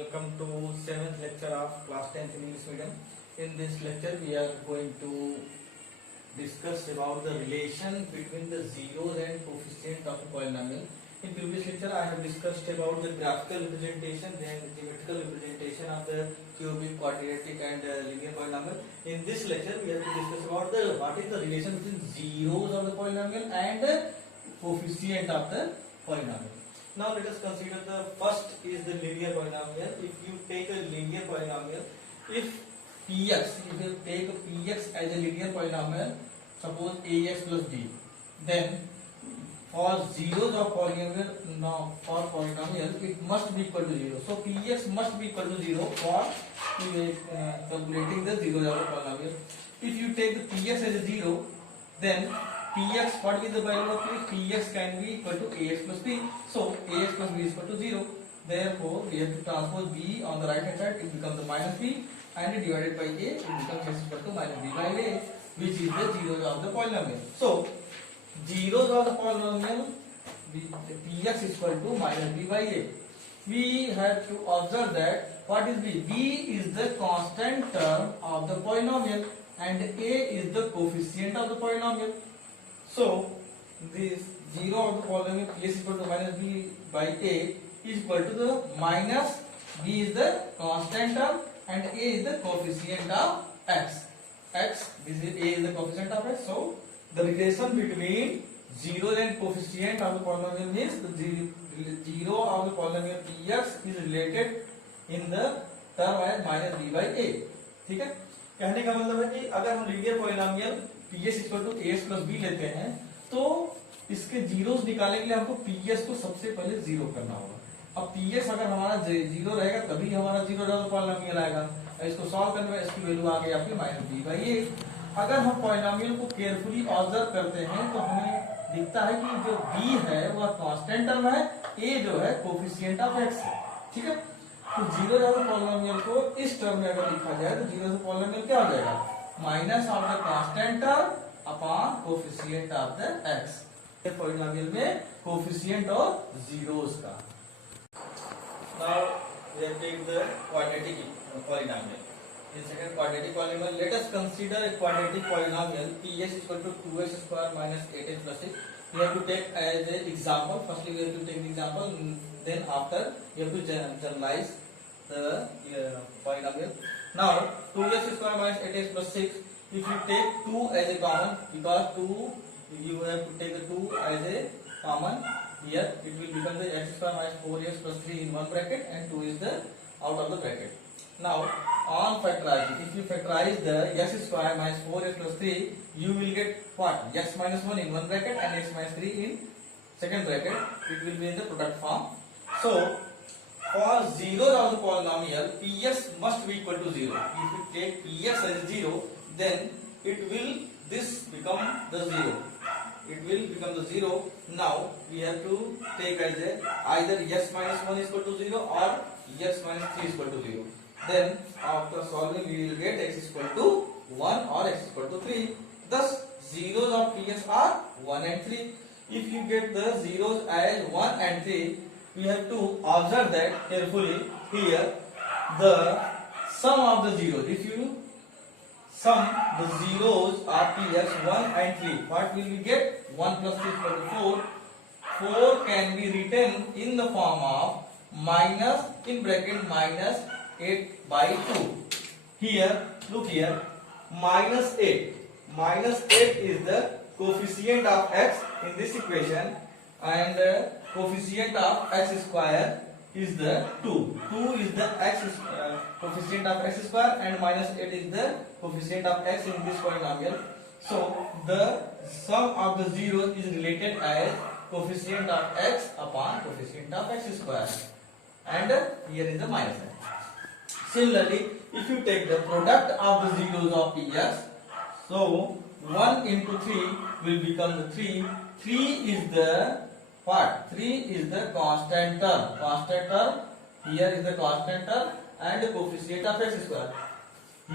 Welcome to 7th lecture of class 10th English medium. In this lecture we are going to discuss about the relation between the zeros and coefficient of a polynomial. In previous lecture I have discussed about the graphical representation and the geometrical representation of the cubic, quadratic and linear polynomial. In this lecture we have to discuss about what is the relation between zeros of the polynomial and the coefficient of the polynomial. Now let us consider the first is the linear polynomial. If you take a linear polynomial, if you take px as a linear polynomial, suppose ax plus b, then for zeros of polynomial, it must be equal to 0. So px must be equal to 0 for calculating the zeros of the polynomial. If you take the px as a 0, then px, what is the value of px? Px can be equal to ax plus b. So ax plus b is equal to 0. Therefore, we have to transpose b on the right hand side. It becomes the minus b, and divided by a, it becomes x equal to minus b by a, which is the zeros of the polynomial. So zeros of the polynomial, px is equal to minus b by a. We have to observe that what is b? B is the constant term of the polynomial and a is the coefficient of the polynomial. So this 0 of the polynomial p is equal to minus b by a is equal to the minus b is the constant term and a is the coefficient of x. This is a is the coefficient of x. So the relation between 0 and coefficient of the polynomial means the 0 of the polynomial px is related in the term as minus b by a. ठीक है, कहने का मतलब है कि अगर हम linear polynomial px equal to ax plus b लेते हैं तो इसके जीरोस निकालने के लिए हमको px को सबसे पहले जीरो करना होगा. अब px अगर हमारा जीरो रहेगा तभी हमारा जीरो पॉलिनोमियल आएगा. इसको सॉल्व करने में इसकी वैल्यू आ गई आपकी माइनस बी बाई ए. अगर हम पॉलिनोमियल को केयरफुली ऑब्जर्व करते हैं तो हमें दिखता है कि जो b है वह कांस्टेंट टर्म है, a जो है कोफिशिएंट ऑफ x है. ठीक है, तो जीरो पॉलिनोमियल को इस टर्म में अगर लिखा जाए तो जीरो पॉलिनोमियल क्या हो जाएगा? Minus of the constant term upon coefficient of the x. ये पॉलिनोमियल में कोफिशिएंट ऑफ जीरोस का. Now we have taken the quadratic polynomial. In second quadratic polynomial, let us consider a quadratic polynomial px is equal to 2x square minus 8x plus 6. We have to take as an example. Firstly, we have to take the example. Then after, we have to generalize the polynomial. Now, 2x square minus 8x plus 6. If you take 2 as a common, because 2, you have to take the 2 as a common. Here, it will become the x square minus 4x plus 3 in one bracket, and 2 is the out of the bracket. Now, on factorizing, if you factorize the x square minus 4x plus 3, you will get what? X minus 1 in one bracket and x minus 3 in second bracket. It will be in the product form. So, for zeros of the polynomial, px must be equal to 0. If you take px as 0, then this become the 0. It will become the 0. Now, we have to take as either x minus 1 is equal to 0 or x minus 3 is equal to 0. Then, after solving, we will get x is equal to 1 or x is equal to 3. Thus, zeros of px are 1 and 3. If you get the zeros as 1 and 3, we have to observe that carefully. Here, the sum of the zeros. If you sum the zeros of px 1 and 3, what will we get? 1 plus 3 is equal to 4. 4 can be written in the form of minus, in bracket, minus 8 by 2. Here, look here, minus 8. Minus 8 is the coefficient of x in this equation, and coefficient of x square is the 2. 2 is the coefficient of x square, and minus 8 is the coefficient of x in this polynomial. So, the sum of the zeros is related as coefficient of x upon coefficient of x square, and here is the minus sign. Similarly, if you take the product of the zeros of px, so 1 into 3 will become the 3. 3 is the what? 3 is the constant term. Constant term, here is the constant term and the coefficient of x square.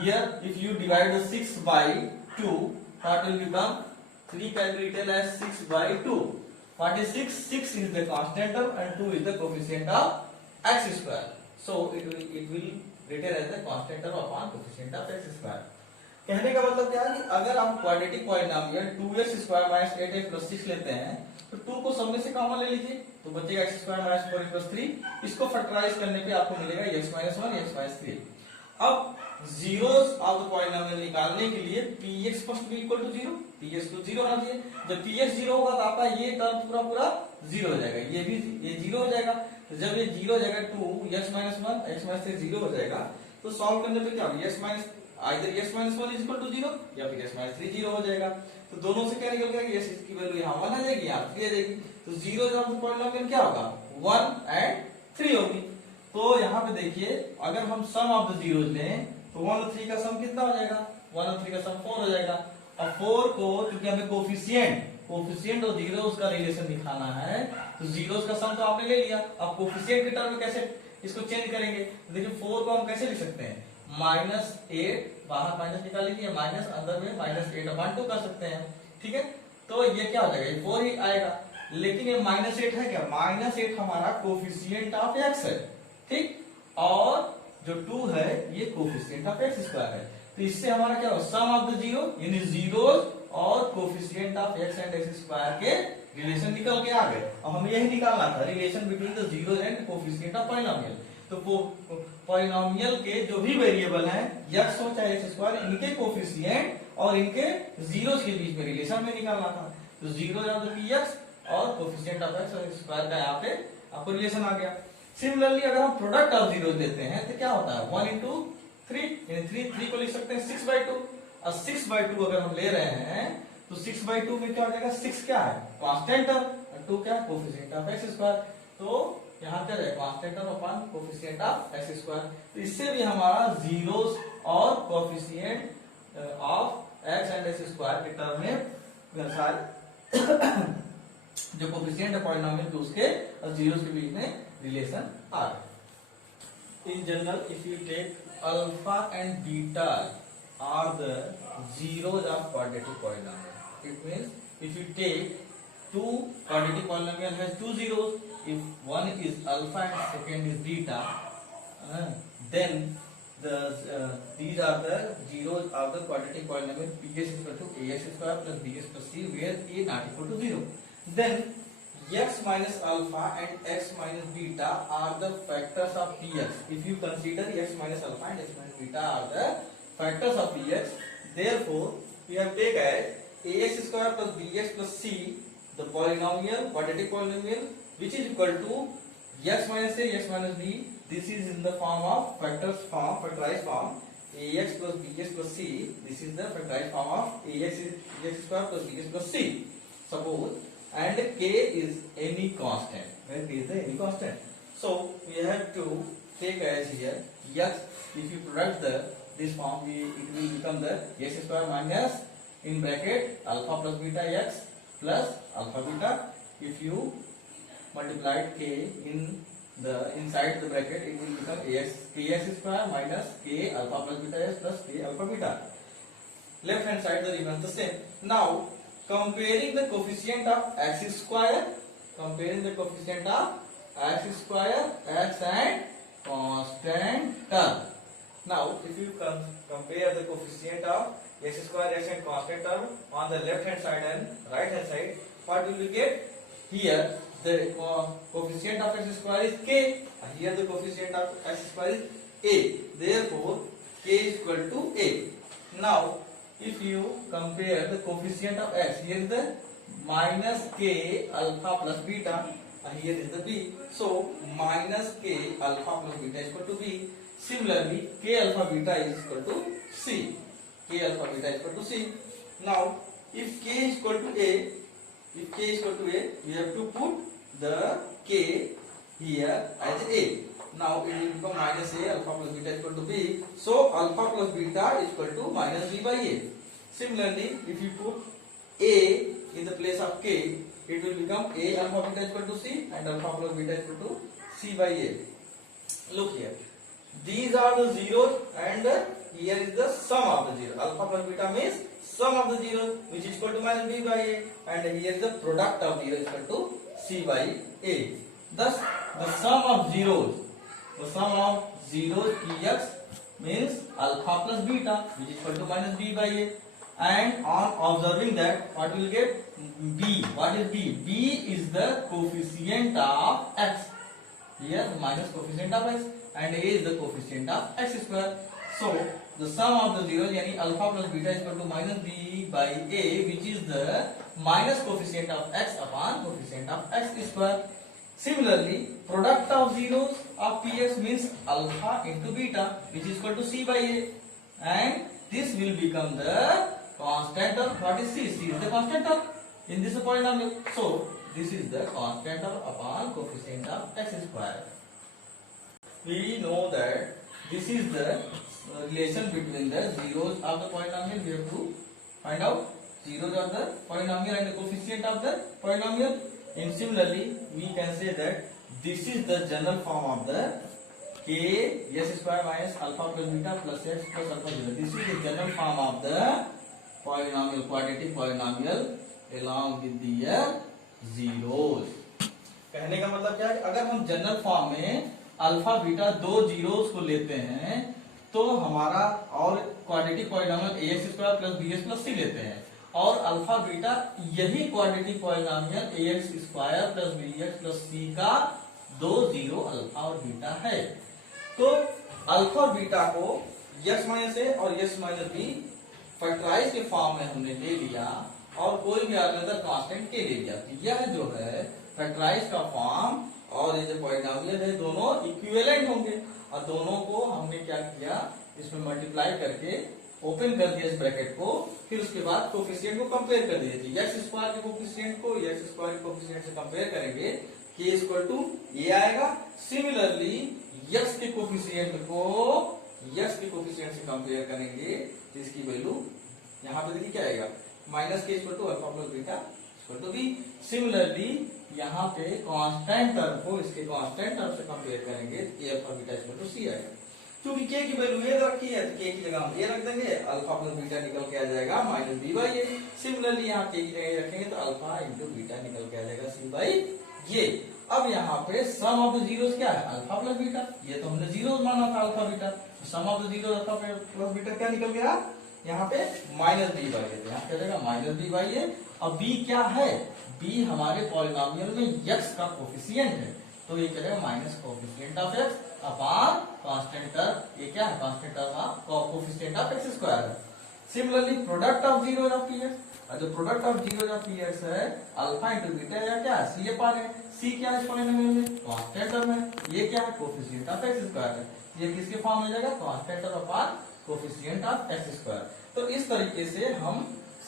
Here, if you divide the 6 by 2, what will become? 3 can be written as 6 by 2. What is 6? 6 is the constant term and 2 is the coefficient of x square. So it will written as the constant term upon coefficient of x square. कहने का मतलब क्या है कि अगर आप quadratic polynomial 2x square minus 8x plus 6 लेते हैं तो 2 को सब में से कॉमन ले लीजिए तो बचेगा x square minus 4x plus 3. इसको फैक्टराइज करने पे आपको मिलेगा x माइनस 1 x माइनस 3. अब जीरोस ऑफ द पॉलिनोमियल निकालने के लिए px must be equal to 0. px तो 0 होना चाहिए. जब px 0 होगा तो आपका ये टर्म पूरा पूरा 0 हो जाएगा. ये भी ये 0 हो जाएगा. तो जब ये 0 हो जाएगा 2 x माइनस 1 x माइनस 3 0 हो जाएगा. तो सॉल्व करने पे क्या होगा x minus either x minus 1 is equal to 0 या फिर x माइनस 3 0 हो जाएगा. तो दोनों से क्या निकल गया कि x की वैल्यू यहाँ 1 आ जाएगी यहाँ 3 आ जाएगी. तो 0 ऑफ द पॉलिनोमियल क्या होगा 1 एंड 3 होगी. तो यहाँ पे देखिए अगर हम सम ऑफ द जीरोस लें तो 1 और 3 का सम कितना हो जाएगा 1 और 3 का सम 4 हो जाएगा. और 4 को क्योंकि हमें कोफिशिएंट और जीरोस का रिलेशन दिखाना है तो जीरोस का सम तो आपने ले लिया. अब कोफिशिएंट के टर्म में कैसे इसको चेंज करेंगे. देखिए 4 को हम कैसे लिख सकते हैं -8 बाहर माइनस निकाल लीजिए माइनस अंदर में -8/2 कर सकते हैं. ठीक है. तो ये क्या हो जाएगा ये 4 ही आएगा. लेकिन ये -8 है क्या -8 हमारा कोफिशिएंट ऑफ x है. ठीक. और जो 2 है ये कोफिशिएंट ऑफ x स्क्वायर है. तो इससे हमारा क्या होगा सम ऑफ द जीरो यानी जीरोस और coefficient of x and x square के रिलेशन निकल के आ गए. अब हमें यही निकालना था relation between the zero and coefficient of polynomial. तो पॉलिनोमियल के जो भी वेरिएबल हैं x हो चाहे x स्क्वायर इनके कोफिशिएंट और इनके जीरोस के बीच में रिलेशन में निकालना था. तो जीरो ऑफ द px और कोफिशिएंट ऑफ x और स्क्वायर का यहाँ पे आपको रिलेशन आ गया. सिमिलरली अगर हम प्रोडक्ट ऑफ जीरो लेते हैं तो क्या होता है 1 into 3 यानी 3 को लिख सकते हैं 6/2. और 6/2 अगर हम ले रहे हैं तो 6/2 में क्या हो जाएगा 6 क्या है कांस्टेंट टर्म और 2 क्या कोफिशिएंट ऑफ x स्क्वायर. तो यहाँ क्या जाएगा constant term upon coefficient of x square. तो इससे भी हमारा जीरोस और coefficient of x and x square के टर्म में सारे जो कोफिशिएंट है पॉलिनोमियल के उसके और जीरोस के बीच में रिलेशन आ गया. In general, if you take alpha and beta are the zeros of quadratic polynomial. It means if you take two quadratic polynomial has two zeros, if one is alpha and second is beta, then these are the zeros of the quadratic polynomial ps is equal to ax square plus bx plus c where a not equal to 0. Then x minus alpha and x minus beta are the factors of px. If you consider x minus alpha and x minus beta are the factors of px, therefore we have take as ax square plus bx plus c the polynomial quadratic polynomial which is equal to x minus a x minus b. This is in the form of factors form factorized form ax plus bx plus c. This is the factorized form of ax square plus bx plus c. Suppose and k is any constant. Where k is the any constant. So we have to take as here x. If you product this form, it will become the x square minus in bracket alpha plus beta x plus alpha beta. If you multiply k in the inside the bracket, it will become kx square minus k alpha plus beta x plus k alpha beta. Left hand side the remains the same. Now comparing the coefficient of x square, x and constant term. Now if you compare the coefficient of x square, x and constant term on the left hand side and right hand side, what will you get? Here the coefficient of x square is k, here the coefficient of x square is a, therefore k is equal to a. Now if you compare the coefficient of x, here is the minus k alpha plus beta, and here is the b. So minus k alpha plus beta is equal to b. Similarly, k alpha beta is equal to c. K alpha beta is equal to c. Now, if k is equal to a, we have to put the k here as a. Now it will become minus a alpha plus beta is equal to b. So alpha plus beta is equal to minus b by a. Similarly, if you put a in the place of k, it will become a alpha beta is equal to c and alpha plus beta is equal to c by a. Look here. These are the zeros and here is the sum of the zero. Alpha plus beta means sum of the zeros which is equal to minus b by a, and here is the product of zero is equal to c by a. Thus the sum of zeros the sum of zeros px means alpha plus beta, which is equal to minus b by a. And on observing that, what will get? B. What is b? B is the coefficient of x. Here minus coefficient of x, and a is the coefficient of x square. So the sum of the zeros, yani alpha plus beta is equal to minus b by a, which is the minus coefficient of x upon coefficient of x square. Similarly, product of zeros of px means alpha into beta, which is equal to c by a, and this will become the constant term. What is c? C is the constant term in this polynomial. So this is the constant term upon coefficient of x square. We know that this is the relation between the zeros of the polynomial. We have to find out zeros of the polynomial and the coefficient of the polynomial. And similarly, we can say that this is the general form of the k s square minus alpha plus beta plus x plus alpha zero. This is the general form of the polynomial, quadratic polynomial along with the zeros. कहने का मतलब क्या है? अगर हम general form में alpha beta दो zeros को लेते हैं तो हमारा, और quadratic polynomial ax square plus bs plus c लेते हैं, और अल्फा बीटा यही quadratic polynomial ax square plus bx plus c का दो जीरो अल्फा और बीटा है। तो अल्फा और बीटा को x माइनस a और x माइनस b फैक्टराइज के फॉर्म में हमने ले लिया और कोई भी अदर कांस्टेंट के ले लिया। तो यह जो है फैक्टराइज का फॉर्म और ये जो पॉलिनोमियल है दोनों इक्विवेलेंट होंगे, और दोनों को हमने क्या किया, इसमें मल्टीप्लाई करके ओपन कर दिया इस ब्रैकेट को, फिर उसके बाद कोफिशिएंट को कंपेयर कर दिया। एक्स स्क्वायर के कोफिशिएंट को एक्स स्क्वायर के कोफिशिएंट से कंपेयर करेंगे, k इक्वल टू ये आएगा। सिमिलरली x के कोफिशिएंट को x के कोफिशिएंट से कंपेयर करेंगे तो इसकी वैल्यू यहाँ पे देखिए क्या आएगा, माइनस के equal to alpha plus beta equal to B. Similarly यहाँ पे कांस्टेंट टर्म को इसके कांस्टेंट टर्म से कंपेयर करेंगे तो अल्फा बीटा इक्वल टू सी आएगा। क्योंकि k की वैल्यू ये रखी है तो k की जगह हम ये रख देंगे, अल्फा प्लस बीटा निकल के आ जाएगा minus B by A. Similarly यहाँ k की जगह रखेंगे तो अल्फा इंटू बीटा निकल के आ जाएगा सी बाई ये। अब यहाँ पे सम ऑफ द जीरोस क्या है, अल्फा प्लस बीटा, ये तो हमने जीरो माना था alpha beta, sum of the zero alpha plus beta क्या निकल गया यहाँ पे माइनस बी बाई ए, यहाँ क्या जाएगा माइनस बी बाई ए। अब b क्या है, b हमारे पॉलिनोमियल में x का कोफिशिएंट है, तो ये क्या जाएगा minus coefficient of x upon constant term, ये क्या है constant term of coefficient of x square है। Similarly product of zero of px, जो product of zero of px है अल्फा इंटू बीटा या क्या है c अपॉन है, c क्या है इस पॉलिनोमियल में कांस्टेंट टर्म है, ये क्या है कोफिशिएंट ऑफ x स्क्वायर है, ये किसके फॉर्म में जाएगा constant term upon coefficient of x square. तो इस तरीके से हम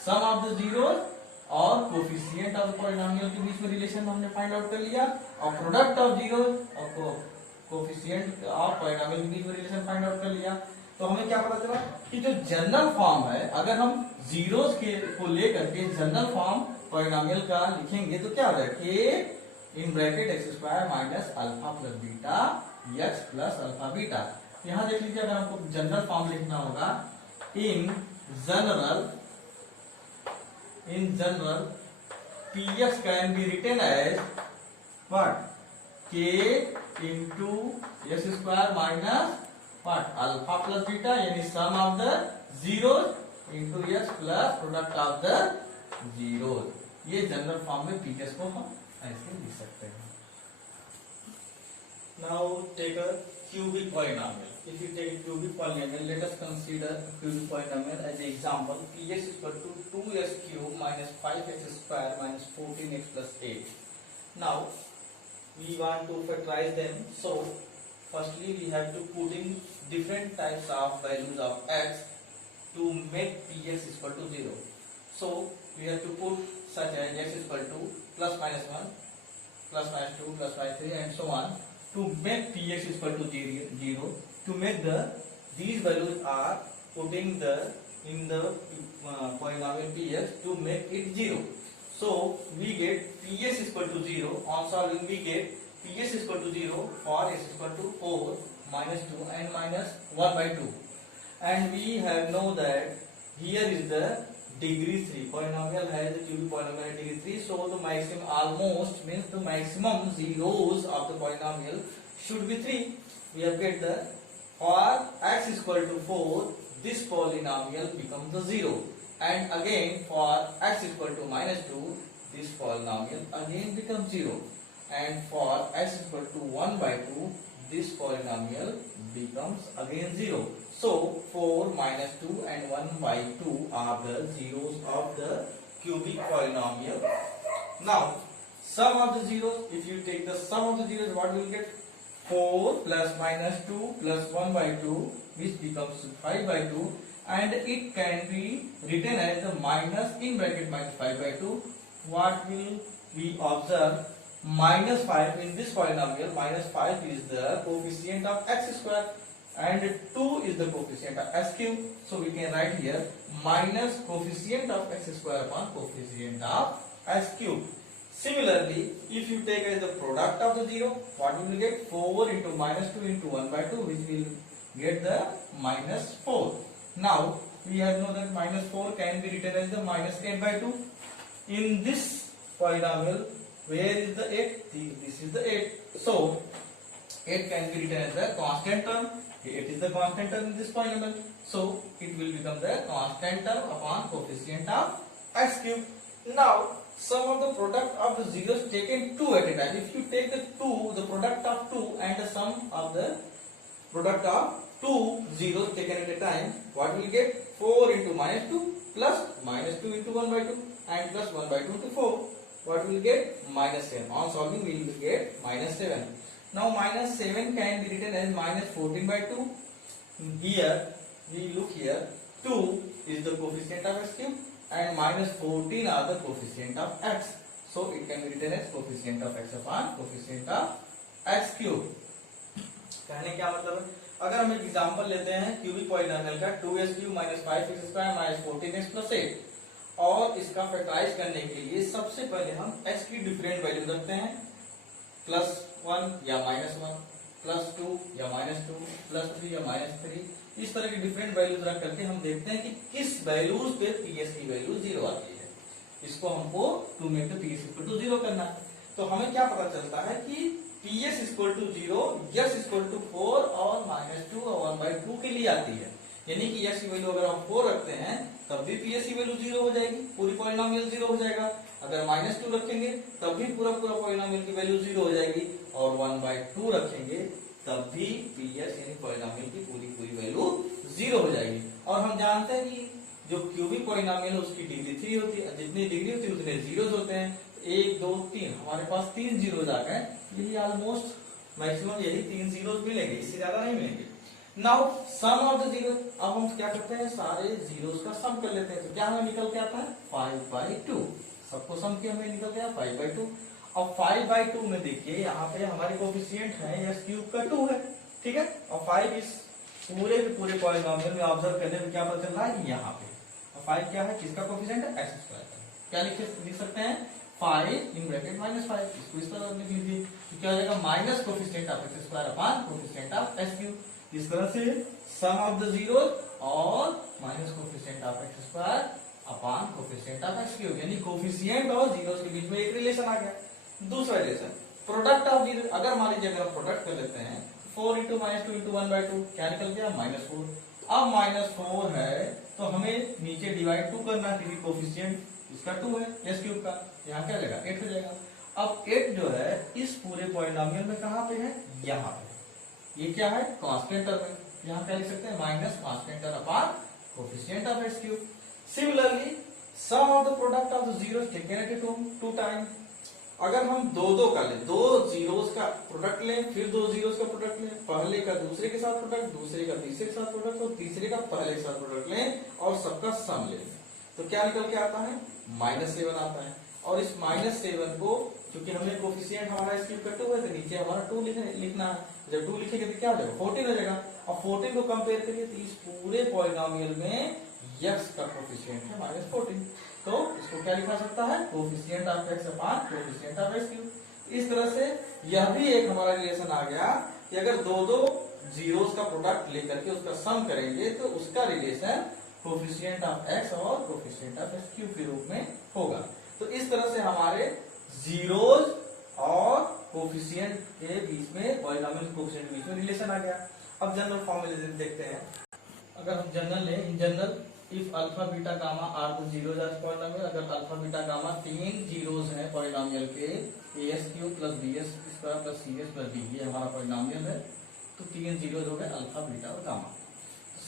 सम ऑफ द जीरोस और कोफिशिएंट ऑफ पॉलिनोमियल के बीच में रिलेशन हमने फाइंड आउट कर लिया, और प्रोडक्ट ऑफ जीरो और कोफिशिएंट ऑफ पॉलिनोमियल के बीच में रिलेशन फाइंड आउट कर लिया। तो हमें क्या पता चला कि जो जनरल फॉर्म है, अगर हम जीरोस के को लेकर के जनरल फॉर्म पॉलिनोमियल का लिखेंगे तो क्या हो जाएगा, k in bracket x square minus alpha plus beta x plus alpha beta. यहाँ देख लीजिए, अगर हमको जनरल फॉर्म लिखना होगा, in general px can be written as what, k into x square minus what, alpha plus beta, यानी sum of the zeros into x plus product of the zeros। ये general form में px को हम ऐसे लिख सकते हैं। Now take a cubic polynomial. If you take a cubic polynomial, let us consider cubic polynomial as an example. Px is equal to 2x cube minus 5x square minus 14x plus 8. Now we want to factorize them. So firstly we have to put in different types of values of x to make px is equal to 0. So we have to put such as x is equal to plus minus 1, plus minus 2, plus minus 3 and so on, to make px is equal to 0. To make these values are putting in the polynomial px to make it 0. So we get px is equal to 0. On solving we get px is equal to 0 for x is equal to 4 minus 2 and minus 1 by 2. And we have know that here is the degree 3. Polynomial has the cubic polynomial at degree 3. So the maximum almost means the maximum zeros of the polynomial should be 3. we have get the for x is equal to 4, this polynomial becomes the 0, and again for x is equal to minus 2, this polynomial again becomes 0, and for x is equal to 1 by 2, this polynomial becomes again 0. So 4 minus 2 and 1 by 2 are the zeros of the cubic polynomial. Now sum of the zeros, if you take the sum of the zeros, what will get? 4 plus minus 2 plus 1 by 2, which becomes 5 by 2, and it can be written as the minus in bracket minus 5 by 2. What will we observe? Minus 5 in this polynomial, minus 5 is the coefficient of x square and 2 is the coefficient of x cube. So we can write here minus coefficient of x square upon coefficient of x cube. Similarly, if you take as the product of the zero, what you will get? 4 into minus 2 into 1 by 2, which will get the minus 4. Now we have know that minus 4 can be written as the minus 8 by 2. In this polynomial, where is the 8? This is the 8. So 8 can be written as the constant term. 8 is the constant term in this polynomial. So it will become the constant term upon coefficient of x cube. Now sum of the product of the zeros taken 2 at a time. If you take the 2, the product of 2 and the sum of the product of 2 zeros taken at a time, what will get? 4 into minus 2 plus minus 2 into 1 by 2 and plus 1 by 2 into 4. What will get? Minus 7. On solving we will get minus 7. Now minus 7 can be written as minus 14 by 2. Here we look here, 2 is the coefficient of x cube and minus 14 are the coefficient of x. So it can be written as coefficient of x upon coefficient of x cube. कहने क्या मतलब है? अगर हम एक example लेते हैं cubic polynomial का 2x cube minus 5x square minus 14x plus 8, और इसका फैक्टराइज करने के लिए सबसे पहले हम x की डिफरेंट वैल्यू रखते हैं, प्लस 1 या माइनस 1, प्लस 2 या माइनस 2, प्लस 3 या माइनस 3, इस तरह की डिफरेंट वैल्यूज रख करके हम देखते हैं कि किस वैल्यूज पे पीएस की वैल्यू 0 आती है. इसको हमको to make the PS equal to 0 करना है. तो हमें क्या पता चलता है कि PS equal to 0 S equal to 4 और माइनस 2 और 1 बाई 2 के लिए आती है. यानी कि यस की वैल्यू अगर हम 4 रखते हैं तब भी पीएस की वैल्यू 0 हो जाएगी, पूरी पॉलिनोमियल 0 हो जाएगा. अगर माइनस 2 रखेंगे तब भी पूरा पॉलिनोमियल की वैल्यू 0 हो जाएगी, और 1 बाई 2 रखेंगे तब भी पीएस यानी पॉलिनोमियल की पूरी वैल्यू 0 हो जाएगी. और हम जानते हैं कि जो क्यूबिक पॉलिनोमियल है उसकी डिग्री 3 होती है, जितनी डिग्री होती है उतने जीरोस होते हैं. 1 2 3 हमारे पास 3 जीरोस आ गए. यही ऑलमोस्ट मैक्सिमम यही 3 जीरोस मिलेंगे, इससे ज्यादा नहीं मिलेंगे. Now sum of the zero, अब हम क्या करते हैं सारे जीरोस का सम कर लेते हैं. तो क्या हमें निकल के आता है 5 बाई 2. सबको सम किया हमें निकल गया 5 बाई 2. अब 5 बाई 2 में देखिए यहाँ पे हमारे कोफिशिएंट है एक्स क्यूब का 2 है, ठीक है. और 5 इस पूरे पॉलिनोमियल में ऑब्जर्व करने में क्या पता चल रहा है यहाँ पे. और 5 क्या है, किसका कोफिशिएंट है, एक्स स्क्वायर का. क्या लिख सकते हैं 5 इन ब्रैकेट माइनस 5. इसको इस तरह लिख लीजिए. तो क्या हो जाएगा minus coefficient of x square upon coefficient of x cube. इस तरह से सम ऑफ द जीरो और minus coefficient of x square upon coefficient of x cube, यानी कोफिशिएंट और जीरोस के बीच में एक रिलेशन आ गया. दूसरा रिलेशन प्रोडक्ट ऑफ जीरो. अगर मान लीजिए अगर हम प्रोडक्ट कर लेते हैं 4 इंटू माइनस 2 इंटू 1 बाई 2, क्या निकल गया माइनस 4. अब माइनस 4 है तो हमें नीचे डिवाइड 2 करना है, क्योंकि कोफिशिएंट इसका 2 है एस क्यूब का. यहाँ क्या जाएगा 8 हो जाएगा. अब 8 जो है इस पूरे पॉलिनोमियल में कहाँ पे है, यहाँ पे. ये क्या है कांस्टेंट टर्म है. यहाँ क्या लिख सकते हैं minus constant term upon coefficient of x cube. Similarly sum of the product of the zeros taken at two time. अगर हम दो कर ले, 2 जीरोस का प्रोडक्ट लें, फिर 2 जीरोस का प्रोडक्ट लें, पहले का दूसरे के साथ प्रोडक्ट, दूसरे का तीसरे के साथ प्रोडक्ट और तीसरे का पहले के साथ प्रोडक्ट लें और सबका सम लें, तो क्या निकल के आता है -7 आता है. और इस -7 को क्योंकि हमने कोफिशिएंट हमारा इस क्यूब का 2 है तो नीचे हमारा 2 लिखना है. जब 2 लिखेंगे तो क्या हो जाएगा 14 हो जाएगा. और 14 को कंपेयर करिए तो इस पूरे पॉलिनोमियल में x का कोफिशिएंट है -14. तो इसको क्या लिखा सकता है coefficient of x upon coefficient of x cube. इस तरह से यह भी एक हमारा रिलेशन आ गया कि अगर दो जीरोस का प्रोडक्ट लेकर के उसका सम करेंगे तो उसका रिलेशन कोफिशिएंट ऑफ x और कोफिशिएंट ऑफ x क्यूब के रूप में होगा. तो इस तरह से हमारे जीरोस और कोफिशिएंट के बीच में, पॉलिनोमियल कोफिशिएंट के बीच में रिलेशन आ गया। अब जनरल फॉर्म में देखते हैं। अगर हम जनरल लें, in general if alpha beta gamma are the zeros as polynomial, अगर अल्फा बीटा गामा तीन जीरोस हैं पॉलिनोमियल के, as cube plus bs square plus cs plus d, ये हमारा पॉलिनोमियल है, तो तीन जीरोस हो गए अल्फा बीटा और gamma.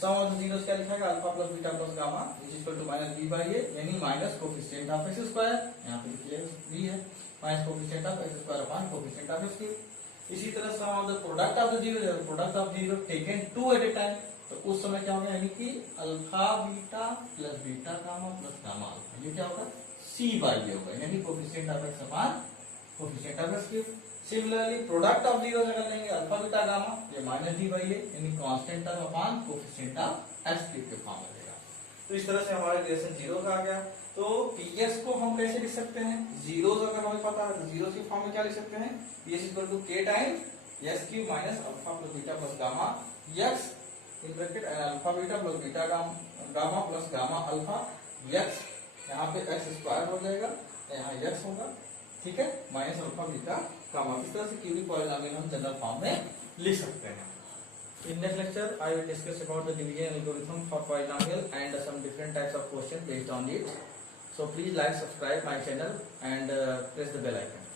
Sum of the zeros क्या लिखा है, alpha plus beta plus gamma is equal to minus b by a, यानी minus coefficient of x square, यहाँ पे लिखिए b है, minus coefficient of x square upon coefficient of x cube. इसी तरह sum of the product of the zero, product of zero taken two at a time, तो उस समय क्या होगा, यानी कि alpha beta plus beta gamma plus gamma alpha, ये क्या होगा c बाई a होगा, यानी coefficient of x upon coefficient of x cube. Similarly product of zero अगर लेंगे अल्फा बीटा गामा, ये माइनस d बाई a, यानी constant term upon coefficient of x cube के फॉर्म में रहेगा। तो इस तरह से हमारा रिलेशन जीरो का आ गया। तो ps को हम कैसे लिख सकते हैं, जीरोस अगर हमें पता है तो जीरोस के फॉर्म में क्या लिख सकते हैं, ps equal to k times s cube minus alpha plus beta plus gamma x in bracket alpha beta plus beta gamma plus gamma alpha x, यहाँ पे x स्क्वायर हो जाएगा, यहाँ x होगा, ठीक है, माइनस अल्फा बीटा गामा। इस तरह से क्यूबिक पॉलिनोमियल हम जनरल फॉर्म में लिख सकते हैं। In next lecture, I will discuss about the division algorithm for polynomial and some different types of questions based on it. So please like, subscribe my channel and press the bell icon.